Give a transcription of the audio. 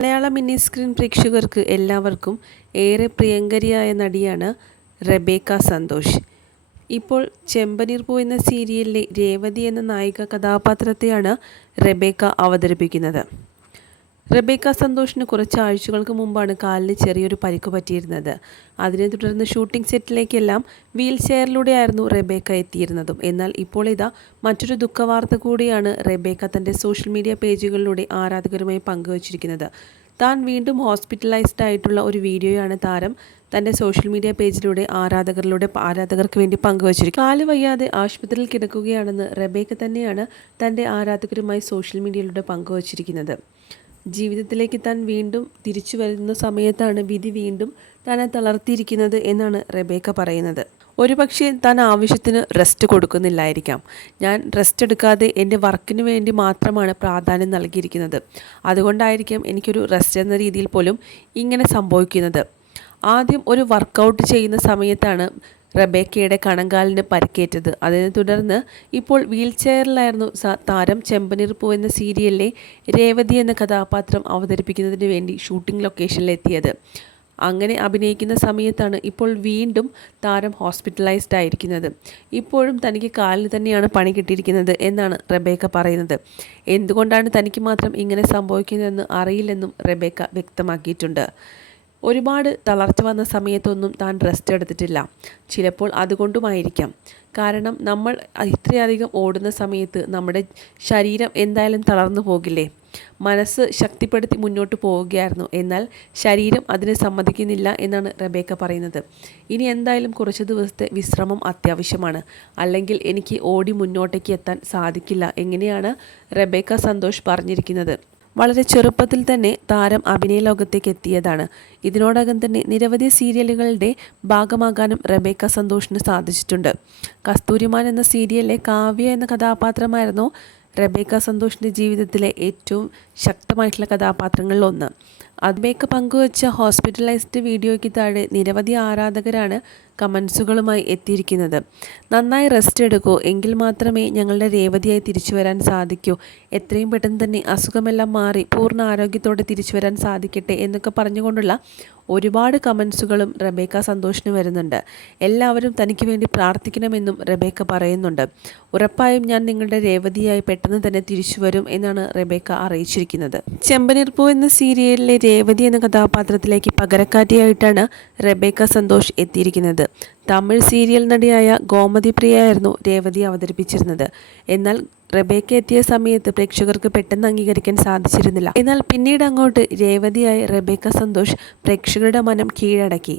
മലയാള mini screen പ്രേക്ഷകർക്ക് എല്ലാവർക്കും ഏറെ പ്രിയങ്കരിയായ നടിയാണ് റെബേക്ക സന്തോഷ്. ഇപ്പോൾ ചെമ്പനീർ പൂ എന്ന സീരിയലിലെ രേവതി എന്ന നായിക കഥാപാത്രത്തെയാണ് റെബേക്ക അവതരിപ്പിക്കുന്നത്. റെബേക്ക സന്തോഷിന് കുറച്ച് ആഴ്ചകൾക്ക് മുമ്പാണ് കാലിന് ചെറിയൊരു പരിക്ക് പറ്റിയിരുന്നത്. അതിനെ തുടർന്ന് ഷൂട്ടിംഗ് സെറ്റിലേക്കെല്ലാം വീൽ ചെയറിലൂടെയായിരുന്നു റെബേക്ക എത്തിയിരുന്നതും. എന്നാൽ ഇപ്പോൾ ഇതാ മറ്റൊരു ദുഃഖവാർത്ത കൂടിയാണ് റെബേക്ക തൻ്റെ സോഷ്യൽ മീഡിയ പേജുകളിലൂടെ ആരാധകരുമായി പങ്കുവച്ചിരിക്കുന്നത്. താൻ വീണ്ടും ഹോസ്പിറ്റലൈസ്ഡ് ആയിട്ടുള്ള ഒരു വീഡിയോയാണ് താരം തൻ്റെ സോഷ്യൽ മീഡിയ പേജിലൂടെ ആരാധകർക്ക് വേണ്ടി പങ്കുവച്ചിരിക്കുന്നത്. കാല് വയ്യാതെ ആശുപത്രിയിൽ കിടക്കുകയാണെന്ന് റെബേക്ക തന്നെയാണ് തൻ്റെ ആരാധകരുമായി സോഷ്യൽ മീഡിയയിലൂടെ പങ്കുവച്ചിരിക്കുന്നത്. ജീവിതത്തിലേക്ക് താൻ വീണ്ടും തിരിച്ചു വരുന്ന സമയത്താണ് വിധി വീണ്ടും തന്നെ തളർത്തിയിരിക്കുന്നത് എന്നാണ് റെബേക്ക പറയുന്നത്. ഒരുപക്ഷെ താൻ ആവശ്യത്തിന് റെസ്റ്റ് കൊടുക്കുന്നില്ലായിരിക്കാം. ഞാൻ റെസ്റ്റ് എടുക്കാതെ എൻ്റെ വർക്കിന് വേണ്ടി മാത്രമാണ് പ്രാധാന്യം നൽകിയിരിക്കുന്നത്. അതുകൊണ്ടായിരിക്കാം എനിക്കൊരു റെസ്റ്റ് എന്ന രീതിയിൽ പോലും ഇങ്ങനെ സംഭവിക്കുന്നത്. ആദ്യം ഒരു വർക്കൗട്ട് ചെയ്യുന്ന സമയത്താണ് റെബേക്കയുടെ കണങ്കാലിന് പരിക്കേറ്റത്. അതിനെ തുടർന്ന് ഇപ്പോൾ വീൽ ചെയറിലായിരുന്നു താരം ചെമ്പനീർ പൂ എന്ന സീരിയലിലെ രേവതി എന്ന കഥാപാത്രം അവതരിപ്പിക്കുന്നതിന് വേണ്ടി ഷൂട്ടിംഗ് ലൊക്കേഷനിലെത്തിയത്. അങ്ങനെ അഭിനയിക്കുന്ന സമയത്താണ് ഇപ്പോൾ വീണ്ടും താരം ഹോസ്പിറ്റലൈസ്ഡ് ആയിരിക്കുന്നത്. ഇപ്പോഴും തനിക്ക് കാലിന് തന്നെയാണ് പണി കിട്ടിയിരിക്കുന്നത് എന്നാണ് റെബേക്ക പറയുന്നത്. എന്തുകൊണ്ടാണ് തനിക്ക് മാത്രം ഇങ്ങനെ സംഭവിക്കുന്നതെന്ന് അറിയില്ലെന്നും റെബേക്ക വ്യക്തമാക്കിയിട്ടുണ്ട്. ഒരുപാട് തളർച്ച വന്ന സമയത്തൊന്നും താൻ റെസ്റ്റ് എടുത്തിട്ടില്ല. ചിലപ്പോൾ അതുകൊണ്ടുമായിരിക്കാം. കാരണം നമ്മൾ ഇത്രയധികം ഓടുന്ന സമയത്ത് നമ്മുടെ ശരീരം എന്തായാലും തളർന്നു പോകില്ലേ. മനസ്സ് ശക്തിപ്പെടുത്തി മുന്നോട്ട് പോവുകയായിരുന്നു. എന്നാൽ ശരീരം അതിന് സമ്മതിക്കുന്നില്ല എന്നാണ് റെബേക്ക പറയുന്നത്. ഇനി എന്തായാലും കുറച്ച് ദിവസത്തെ വിശ്രമം അത്യാവശ്യമാണ്. അല്ലെങ്കിൽ എനിക്ക് ഓടി മുന്നോട്ടേക്ക് എത്താൻ സാധിക്കില്ല എങ്ങനെയാണ് റെബേക്ക സന്തോഷ് പറഞ്ഞിരിക്കുന്നത്. വളരെ ചെറുപ്പത്തിൽ തന്നെ താരം അഭിനയ ലോകത്തേക്ക് എത്തിയതാണ്. ഇതിനോടകം തന്നെ നിരവധി സീരിയലുകളുടെ ഭാഗമാകാനും റെബേക്ക സന്തോഷിന് സാധിച്ചിട്ടുണ്ട്. കസ്തൂരിമാൻ എന്ന സീരിയലിലെ കാവ്യ എന്ന കഥാപാത്രമായിരുന്നു റെബേക്ക സന്തോഷിൻ്റെ ജീവിതത്തിലെ ഏറ്റവും ശക്തമായിട്ടുള്ള കഥാപാത്രങ്ങളിലൊന്ന്. റെബേക്ക പങ്കുവച്ച ഹോസ്പിറ്റലൈസ്ഡ് വീഡിയോയ്ക്ക് താഴെ നിരവധി ആരാധകരാണ് കമൻസുകളുമായി എത്തിയിരിക്കുന്നത്. നന്നായി റെസ്റ്റ് എടുക്കൂ, എങ്കിൽ മാത്രമേ ഞങ്ങളുടെ രേവതിയായി തിരിച്ചു വരാൻ സാധിക്കൂ. എത്രയും പെട്ടെന്ന് തന്നെ അസുഖമെല്ലാം മാറി പൂർണ്ണ ആരോഗ്യത്തോടെ തിരിച്ചു വരാൻ സാധിക്കട്ടെ എന്നൊക്കെ പറഞ്ഞുകൊണ്ടുള്ള ഒരുപാട് കമൻസുകളും റെബേക്ക സന്തോഷിന് വരുന്നുണ്ട്. എല്ലാവരും തനിക്ക് വേണ്ടി പ്രാർത്ഥിക്കണമെന്നും റെബേക്ക പറയുന്നുണ്ട്. ഉറപ്പായും ഞാൻ നിങ്ങളുടെ രേവതിയായി പെട്ടെന്ന് തന്നെ തിരിച്ചു വരും എന്നാണ് റെബേക്ക അറിയിച്ചിരിക്കുന്നത്. ചെമ്പനീർ പൂ എന്ന സീരിയലിലെ രേവതി എന്ന കഥാപാത്രത്തിലേക്ക് പകരക്കാരിയായിട്ടാണ് റെബേക്ക സന്തോഷ് എത്തിയിരിക്കുന്നത്. തമിഴ് സീരിയൽ നടിയായ ഗോമതി പ്രിയയായിരുന്നു രേവതി അവതരിപ്പിച്ചിരുന്നത്. എന്നാൽ റെബേക്ക എത്തിയ സമയത്ത് പ്രേക്ഷകർക്ക് പെട്ടെന്ന് അംഗീകരിക്കാൻ സാധിച്ചിരുന്നില്ല. എന്നാൽ പിന്നീട് അങ്ങോട്ട് രേവതിയായി റെബേക്ക സന്തോഷ് പ്രേക്ഷകരുടെ മനം കീഴടക്കി.